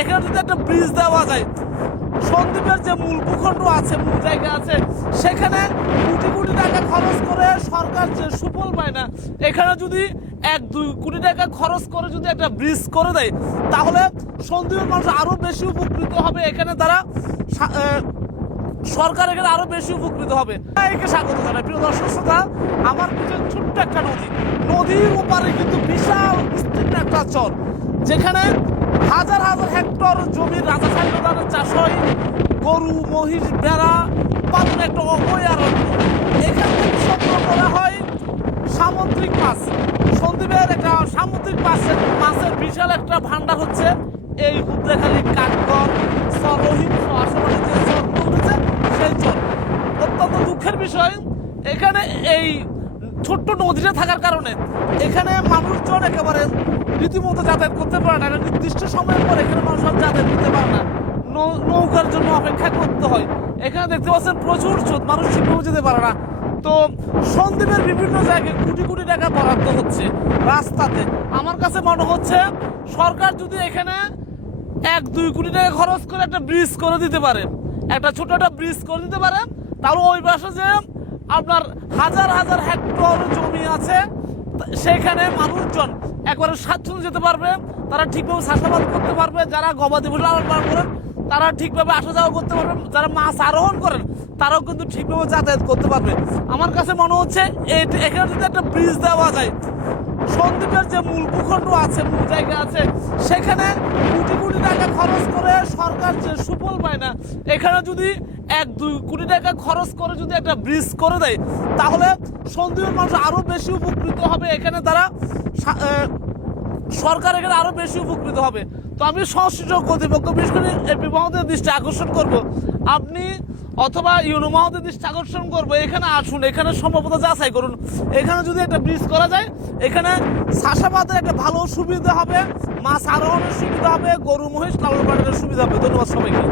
এখানে যদি একটা ব্রিজ দেওয়া যায়, সন্দ্বীপের যে মূল ভূখণ্ড আছে, মূল জায়গা আছে, সেখানে কোটি কোটি টাকা খরচ করে সরকার যে সুফল পায় না, এখানে যদি 1-2 কোটি টাকা খরচ করে যদি একটা ব্রিজ করে দেয়, তাহলে সন্দ্বীপের মানুষ আরো বেশি উপকৃত হবে। এখানে তারা সরকার এখানে আরো বেশি উপকৃত হবে। একে স্বাগত জানাই প্রিয় দর্শক শ্রোতা। আমার পিছনে ছোট্ট একটা নদী, নদীর ওপারে কিন্তু বিশাল বিস্তীর্ণ একটা চর, যেখানে হাজার হাজার হেক্টর জমির রাজাশাহী ধানের চাষ হয়, গরু মহিষ ভেড়া পালন একটা অভয়ারণ্য। এখানে সংগ্রহ করা হয় সামুদ্রিক মাছ। সন্দ্বীপের একটা সামুদ্রিক মাছের বিশাল একটা ভান্ডার হচ্ছে এই হুদ্রেখালি, কাঠগড়, রহিম আশেপাশে যে চরগুলো উঠেছে সেই চর। অত্যন্ত দুঃখের বিষয়, এখানে এই ছোট্ট নদীটা থাকার কারণে এখানে মানুষজন একেবারে রীতিমতো যাতায়াত করতে পারে না। নির্দিষ্ট সময়ের পর এখানে মানুষ যাতায়াত করতে পারে না, নৌকার জন্য অপেক্ষা করতে হয়। এখানে দেখতে পাচ্ছেন প্রচুর স্রোত, মানুষ ঠিকভাবে যেতে পারে না। তো সন্দ্বীপের বিভিন্ন জায়গায় কোটি কোটি টাকা বরাদ্দ হচ্ছে রাস্তাতে। আমার কাছে মনে হচ্ছে সরকার যদি এখানে 1-2 কোটি টাকা খরচ করে একটা ব্রিজ করে দিতে পারে, একটা ছোট একটা ব্রিজ করে দিতে পারে, তাহলে ওই পাশে যে আপনার হাজার হাজার হেক্টর জমি আছে, সেখানে মানুষজন একবারে স্বাচ্ছন্দ্য যেতে পারবে, তারা ঠিকভাবে চাষাবাদ করতে পারবে, যারা গবাদি পশু লালন পালন করেন তারা ঠিকভাবে আসা যাওয়া করতে পারবেন, যারা মাছ আরোহণ করেন তারাও কিন্তু ঠিকভাবে যাতায়াত করতে পারবে। আমার কাছে মনে হচ্ছে এখানে যদি একটা ব্রিজ দেওয়া যায়, সন্দ্বীপের যে মূল ভূখণ্ড আছে, মূল জায়গা আছে, সেখানে কোটি কোটি টাকা খরচ করে সরকার যে সুফল পায় না, এখানে যদি 1-2 কোটি টাকা খরচ করে যদি একটা ব্রিজ করে দেয়, তাহলে সন্দ্বীপের মানুষ আরো বেশি উপকৃত হবে। এখানে তারা সরকার এখানে আরো বেশি উপকৃত হবে। তো আমি সংশ্লিষ্ট কর্তৃপক্ষ, বিশেষ করে এমপি মহোদয়ের দৃষ্টি আকর্ষণ করব, আপনি অথবা ইউনো মহোদয়ের দৃষ্টি আকর্ষণ করবো, এখানে আসুন, এখানে সম্ভাবনা যাচাই করুন। এখানে যদি একটা ব্রিজ করা যায়, এখানে চাষাবাদের একটা ভালো সুবিধা হবে, মাছ আরোহণের সুবিধা হবে, গরু মহিষ লালন পালনের সুবিধা হবে। ধন্যবাদ সবাইকে।